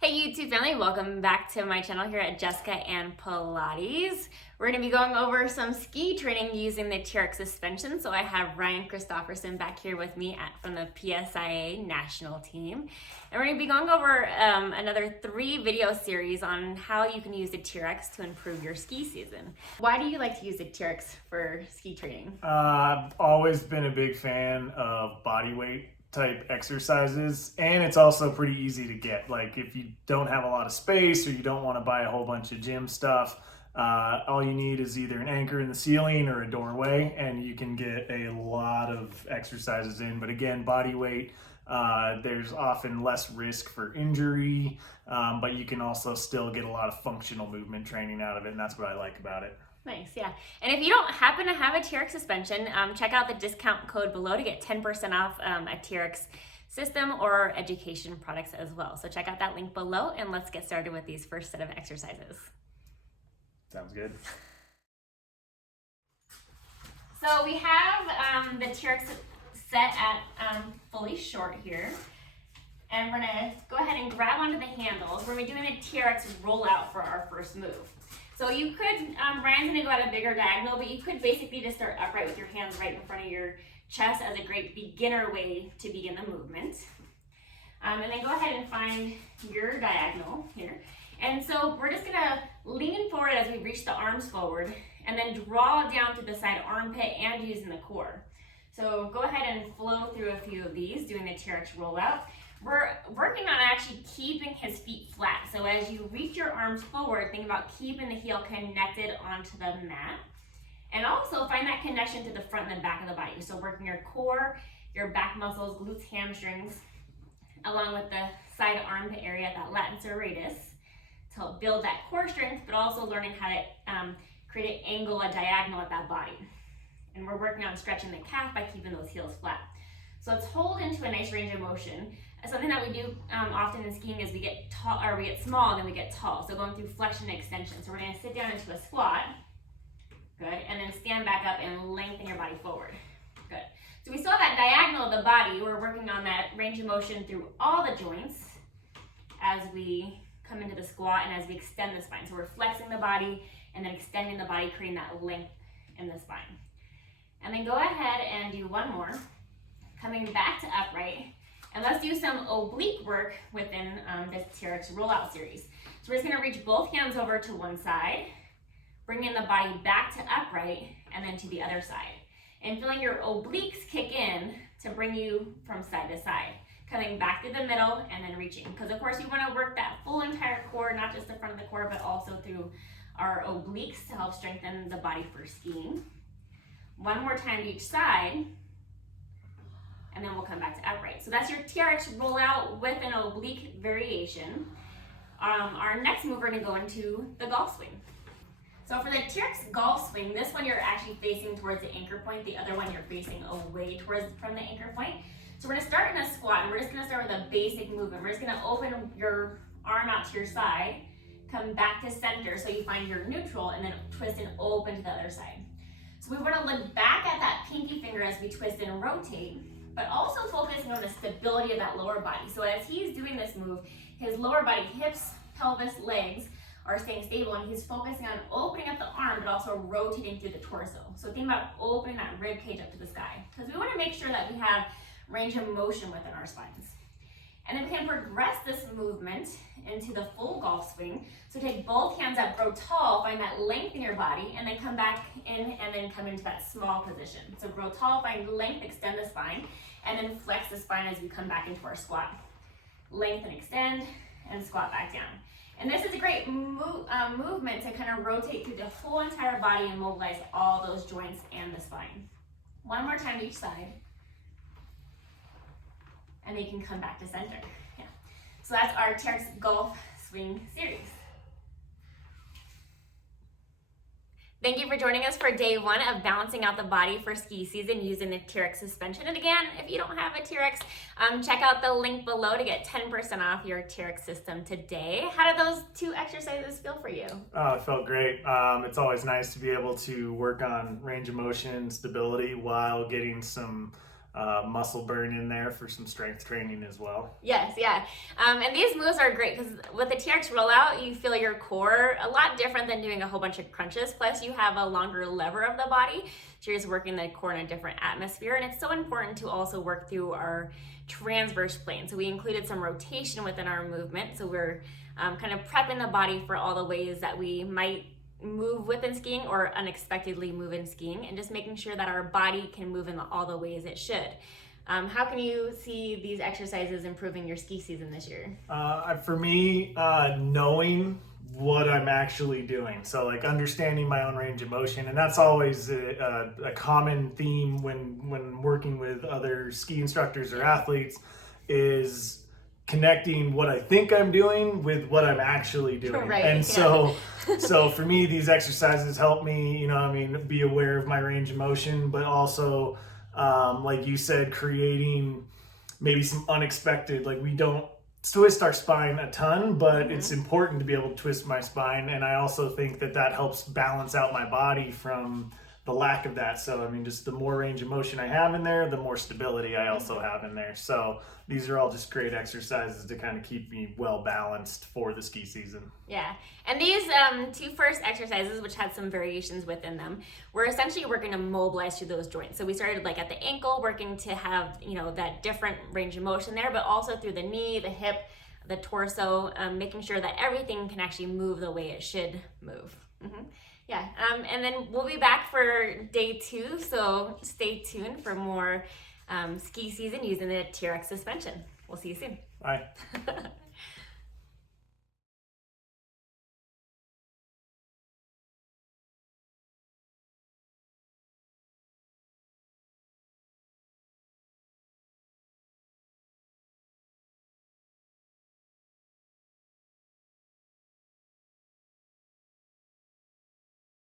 Hey YouTube family, welcome back to my channel here at Jessica and Pilates. We're going to be going over some ski training using the TRX Suspension. So I have Ryan Christopherson back here with me from the PSIA national team. And we're going to be going over another 3 video series on how you can use the TRX to improve your ski season. Why do you like to use the TRX for ski training? I've always been a big fan of body weight type exercises, and it's also pretty easy to get. Like if you don't have a lot of space or you don't want to buy a whole bunch of gym stuff, all you need is either an anchor in the ceiling or a doorway, and you can get a lot of exercises in. But again, body weight, there's often less risk for injury, but you can also still get a lot of functional movement training out of it, and that's what I like about it. Nice, yeah. And if you don't happen to have a TRX suspension, check out the discount code below to get 10% off a TRX system or education products as well. So check out that link below and let's get started with these first set of exercises. Sounds good. So we have the TRX set at fully short here. And we're gonna go ahead and grab onto the handles. We're gonna be doing a TRX roll out for our first move. So you could, Ryan's gonna go at a bigger diagonal, but you could basically just start upright with your hands right in front of your chest as a great beginner way to begin the movement. And then go ahead and find your diagonal here. And so we're just gonna lean forward as we reach the arms forward and then draw down to the side armpit and using the core. So go ahead and flow through a few of these, doing the TRX rollout. We're working on actually keeping his feet flat. So as you reach your arms forward, think about keeping the heel connected onto the mat. And also find that connection to the front and the back of the body. So working your core, your back muscles, glutes, hamstrings, along with the side armpit area, that lateral serratus, to help build that core strength, but also learning how to create an angle, a diagonal at that body. And we're working on stretching the calf by keeping those heels flat. So let's hold into a nice range of motion. Something that we do often in skiing is we get tall, or we get small, and then we get tall. So going through flexion and extension. So we're going to sit down into a squat. Good. And then stand back up and lengthen your body forward. Good. So we still have that diagonal of the body. We're working on that range of motion through all the joints as we come into the squat and as we extend the spine. So we're flexing the body and then extending the body, creating that length in the spine. And then go ahead and do one more. Coming back to upright. And let's do some oblique work within this TRX rollout series. So we're just gonna reach both hands over to one side, bringing the body back to upright, and then to the other side. And feeling your obliques kick in to bring you from side to side. Coming back to the middle and then reaching. Because of course you wanna work that full entire core, not just the front of the core, but also through our obliques to help strengthen the body for skiing. One more time to each side. And then we'll come back to upright. So that's your TRX rollout with an oblique variation. Our next move, we're gonna go into the golf swing. So for the TRX Golf Swing, this one you're actually facing towards the anchor point. The other one you're facing away from the anchor point. So we're gonna start in a squat, and we're just gonna start with a basic movement. We're just gonna open your arm out to your side, come back to center so you find your neutral, and then twist and open to the other side. So we wanna look back at that pinky finger as we twist and rotate, but also focusing on the stability of that lower body. So as he's doing this move, his lower body, hips, pelvis, legs are staying stable, and he's focusing on opening up the arm, but also rotating through the torso. So think about opening that rib cage up to the sky, because we want to make sure that we have range of motion within our spines. And then we can progress this movement into the full golf swing. So take both hands up, grow tall, find that length in your body, and then come back in and then come into that small position. So grow tall, find length, extend the spine, and then flex the spine as we come back into our squat. Lengthen, extend, and squat back down. And this is a great movement to kind of rotate through the whole entire body and mobilize all those joints and the spine. One more time to each side. And then you can come back to center. Yeah. So that's our TRX Golf Swing series. Thank you for joining us for day 1 of balancing out the body for ski season using the TRX suspension. And again, if you don't have a TRX, check out the link below to get 10% off your TRX system today. How did those 2 exercises feel for you? Oh, it felt great. It's always nice to be able to work on range of motion, stability, while getting some muscle burn in there for some strength training as well. Yes, yeah. And these moves are great because with the TRX Roll Out, you feel your core a lot different than doing a whole bunch of crunches. Plus, you have a longer lever of the body, so you're just working the core in a different atmosphere. And it's so important to also work through our transverse plane. So we included some rotation within our movement. So we're kind of prepping the body for all the ways that we might move within skiing or unexpectedly move in skiing, and just making sure that our body can move in all the ways it should. How can you see these exercises improving your ski season this year? For me, knowing what I'm actually doing. So like understanding my own range of motion. And that's always a common theme when working with other ski instructors or athletes, is connecting what I think I'm doing with what I'm actually doing. Right, and yeah. so for me, these exercises help me, be aware of my range of motion, but also, like you said, creating maybe some unexpected, like we don't twist our spine a ton, but it's important to be able to twist my spine. And I also think that helps balance out my body from the lack of that. So, just the more range of motion I have in there, the more stability I also have in there. So these are all just great exercises to kind of keep me well balanced for the ski season. Yeah, and these two first exercises, which had some variations within them, we're essentially working to mobilize through those joints. So we started like at the ankle, working to have, that different range of motion there, but also through the knee, the hip, the torso, making sure that everything can actually move the way it should move. Yeah, and then we'll be back for day 2, so stay tuned for more ski season using the TRX suspension. We'll see you soon. Bye.